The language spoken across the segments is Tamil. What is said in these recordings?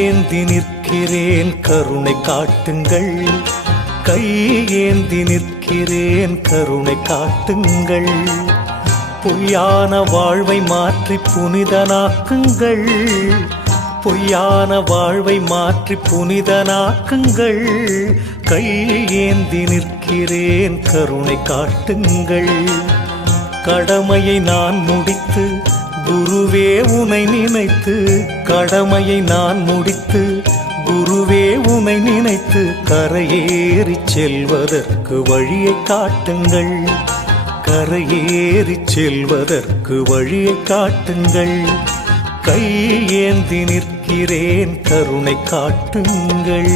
ஏந்தி நிற்கிறேன் கருணை காட்டுங்கள், கை ஏந்தி நிற்கிறேன் கருணை காட்டுங்கள். பொய்யான வாழ்வை மாற்றி புனிதனாக்குங்கள், பொய்யான வாழ்வை மாற்றி புனிதனாக்குங்கள். கை ஏந்தி நிற்கிறேன் கருணை காட்டுங்கள். கடமையை நான் முடித்து குருவே உனை நினைத்து, கடமையை நான் முடித்து குருவே உனை நினைத்து கரையேறி செல்வதற்கு வழியை காட்டுங்கள், கரையேறி செல்வதற்கு வழியை காட்டுங்கள். கை ஏந்தி நிற்கிறேன் கருணை காட்டுங்கள்.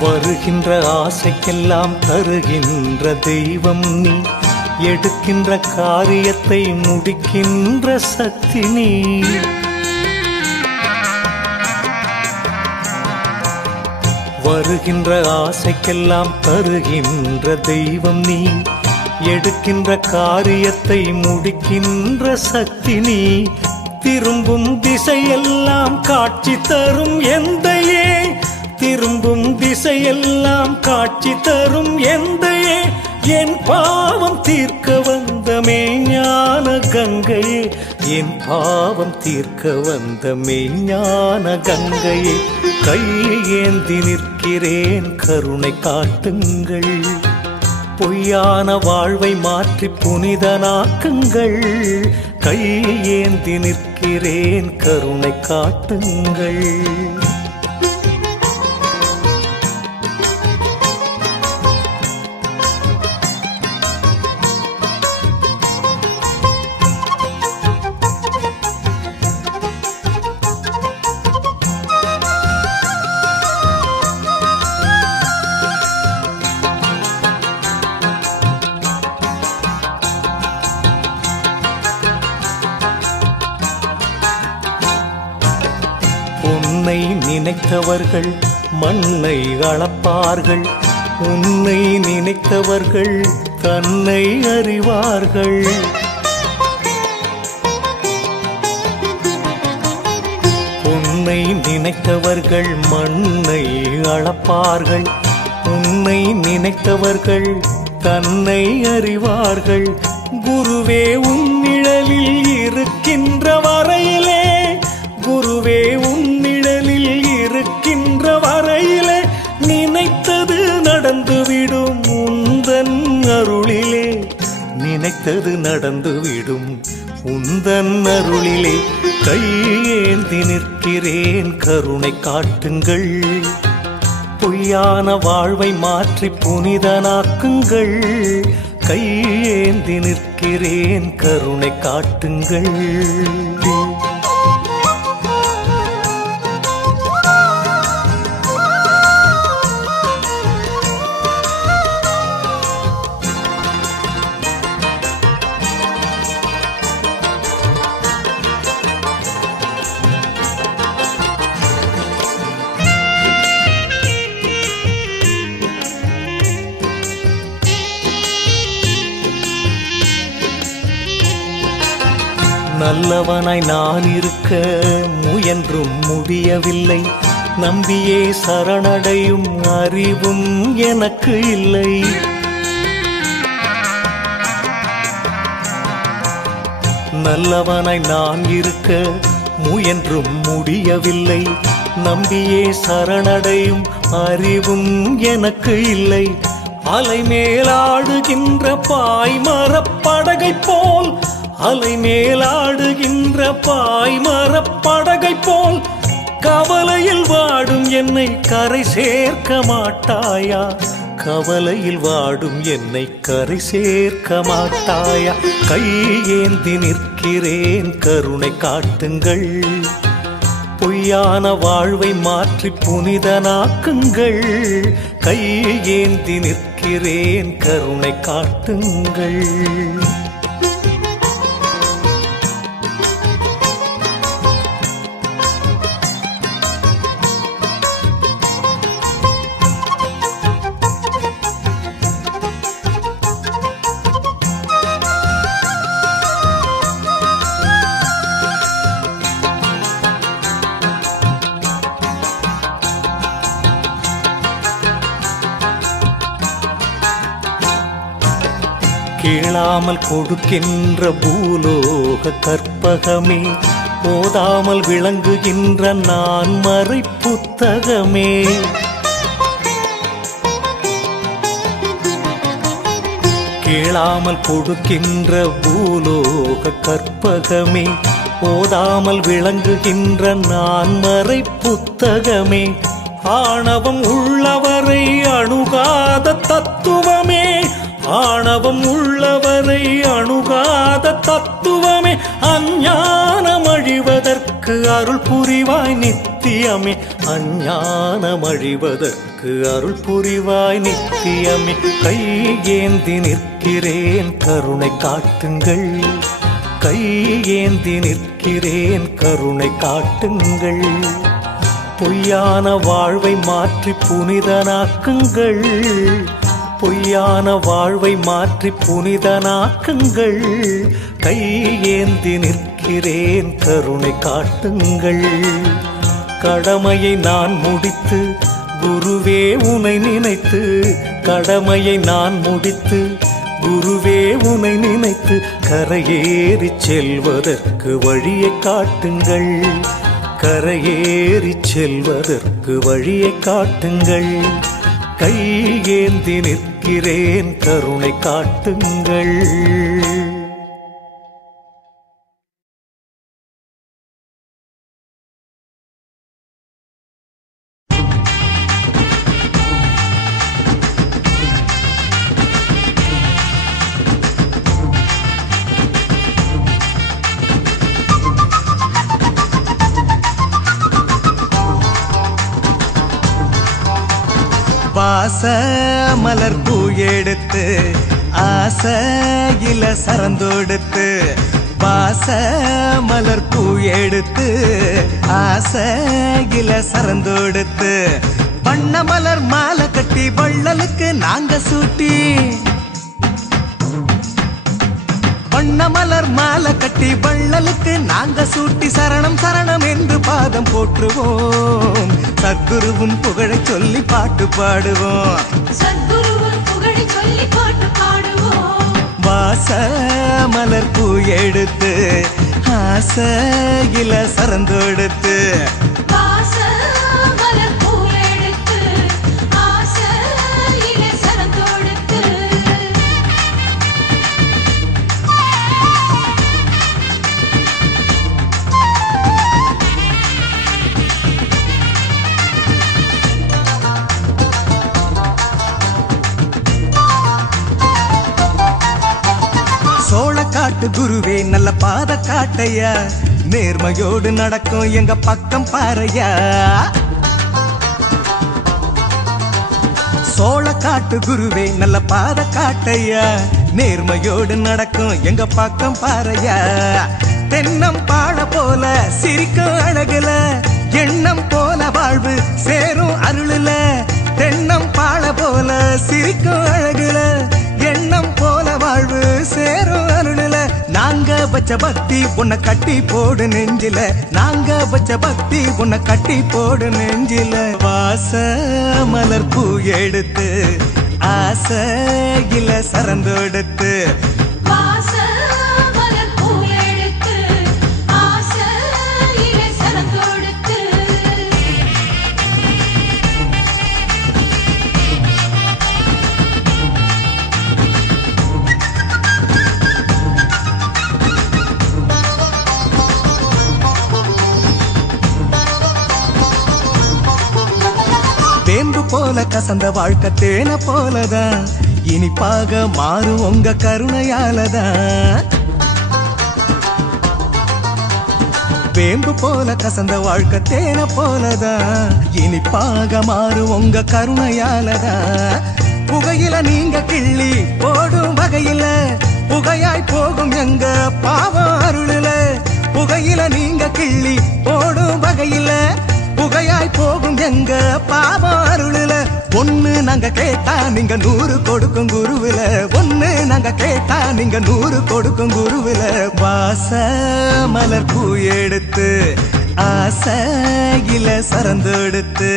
வருகின்ற ஆசைக்கெல்லாம் தருகின்ற தெய்வம் நீ, எடுக்கின்ற காரியத்தை முடிக்கின்ற சக்தி நீ. வருகின்ற ஆசைக்கெல்லாம் தருகின்ற தெய்வம் நீ, எடுக்கின்ற காரியத்தை முடிக்கின்ற சக்தி நீ. திரும்பும் திசையெல்லாம் காட்சி தரும் எந்தையே, திரும்பும் திசையெல்லாம் காட்சி தரும் எந்தையே. என் பாவம் தீர்க்க வந்த மெய்ஞான கங்கையே, என் பாவம் தீர்க்க வந்த மெய்ஞான கங்கையே. கை ஏந்தி நிற்கிறேன் கருணை காட்டுங்கள், பொய்யான வாழ்வை மாற்றி புனிதனாக்குங்கள். கை ஏந்தி நிற்கிறேன் கருணை காட்டுங்கள். உன்னை நினைத்தவர்கள் மண்ணை அளப்பார்கள், உன்னை நினைத்தவர்கள் தன்னை அறிவார்கள். உன்னை நினைத்தவர்கள் மண்ணை அளப்பார்கள், உன்னை நினைத்தவர்கள் தன்னை அறிவார்கள். குருவே உன் நிழலில் இருக்கின்ற வரையிலே, குருவே உன் நிழலில் இருக்கின்ற வரையிலே நினைத்தது நடந்துவிடும் உந்தன் அருளிலே, நினைத்தது நடந்துவிடும் உந்தன் அருளிலே. கை ஏந்தி நிற்கிறேன் கருணை காட்டுங்கள், பொய்யான வாழ்வை மாற்றி புனிதனாக்குங்கள். கை ஏந்தி நிற்கிறேன் கருணை காட்டுங்கள். நல்லவனாய் நான் இருக்க முயன்றும் முடியவில்லை, நம்பியே சரணடையும் அறிவும் எனக்கு இல்லை. நல்லவனாய் நான் இருக்க முயன்றும் முடியவில்லை, நம்பியே சரணடையும் அறிவும் எனக்கு இல்லை. அலை மேலாடுகின்ற பாய்மரப்படகை போல், அலை மேலாடுகின்ற பாய்மரப்படகை போல் கவலையில் வாடும் என்னை கரை சேர்க்க மாட்டாயா, கவலையில் வாடும் என்னை கரை சேர்க்க மாட்டாயா. கை ஏந்தி நிற்கிறேன் கருணை காட்டுங்கள், பொய்யான வாழ்வை மாற்றி புனிதனாக்குங்கள். கையேந்தி நிற்கிறேன் கருணை காட்டுங்கள். கேளாமல் கொடுக்கின்ற பூலோக கற்பகமே, போதாமல் விளங்குகின்ற நான் மறை புத்தகமே. கேளாமல் கொடுக்கின்ற பூலோக கற்பகமே, போதாமல் விளங்குகின்ற நான் மறை புத்தகமே. ஆணவம் உள்ளவரை அணுகாத தத்துவமே, ஆணவம் உள்ளவரை அணுகாத தத்துவமே. அஞ்ஞானம் அழிவதற்கு அருள் புரிவாய் நித்தியமே, அஞ்ஞானம் அழிவதற்கு அருள் புரிவாய் நித்தியமே. கையேந்தி நிற்கிறேன் கருணை காட்டுங்கள். கையேந்தி நிற்கிறேன் கருணை காட்டுங்கள். பொய்யான வாழ்வை மாற்றி புனிதனாக்குங்கள். பொய்யான வாழ்வை மாற்றி புனிதனாக்குங்கள். கையேந்தி நிற்கிறேன் கருணை காட்டுங்கள். கடமையை நான் முடித்து குருவே உனை நினைத்து, கடமையை நான் முடித்து குருவே உனை நினைத்து, கரையேறி செல்வதற்கு வழியை காட்டுங்கள். கரையேறி செல்வதற்கு வழியை காட்டுங்கள். கையேந்தி நிற்கிறேன் கருணை காட்டுங்கள். வாச மலர் பூ எடுத்து ஆசையில சரந்தொடுத்து, வாச மலர் பூ எடுத்து ஆசையில சரந்தொடுத்து, வண்ண மலர் மாலை கட்டி வள்ளலுக்கு நாங்க சூட்டி, வண்ண மலர் மாலை கட்டி வள்ளலுக்கு நாங்க சூட்டி, சரணம் சரணம் என்று பாதம் போற்றுவோம். சத்குருவும் புகழை சொல்லி பாட்டு பாடுவோம். சத்குருவும் புகழை சொல்லி பாட்டு பாடுவோம். வாச மலர் பூ எடுத்து ஆசையில சரந்தொடுத்து, வாச மலர் பூ எடுத்து ஆசையில சரந்தொடுத்து, காட்டு குருவே நல்ல பாத காட்டையா, நேர்மையோடு நடக்கும் எங்க பக்கம் பாறையா. சோழ காட்டு குருவே நல்ல பாத காட்டையா, நேர்மையோடு நடக்கும் எங்க பக்கம் பாறையா. தென்னம் பாழ போல சிரிக்கும் அழகுல, எண்ணம் போல வாழ்வு சேரும் அருளுல. தென்னம் பாழ போல சிரிக்கும் அழகுல, எண்ணம் போல வாழ்வு சேரும் அருளுல. நாங்க வச்ச பக்தி உன்னை கட்டி போடு நெஞ்சில, நாங்க வச்ச பக்தி உன்னை கட்டி போடு நெஞ்சில. வாச மலர் பூ எடுத்து ஆசையில சரந்தொடுத்து, வாச மலர் பூ எடுத்து ஆசையில சரந்தொடுத்து, வேம்பு போல கசந்த வாழ்க்கை தேன போலதான், இனிப்பாக மாறும் உங்க கருணையாலதான். வேம்பு போல கசந்த வாழ்க்கை தேன போலதான் இனிப்பாக மாறும் உங்க கருணையாலதான் புகையில நீங்க கிள்ளி போடும் வகையில புகையாய் போகும் எங்க பாவம் அருளுல புகையில நீங்க கிள்ளி போடும் வகையில புகையாய் போகும் எங்க பாவம் அருளுல ஒண்ணு நாங்க கேட்டா நீங்க 100 கொடுக்கும் குருவில ஒண்ணு நாங்க கேட்டா நீங்க 100 கொடுக்கும் குருவில வாச மலர் பூ எடுத்து ஆசையில சரந்து எடுத்து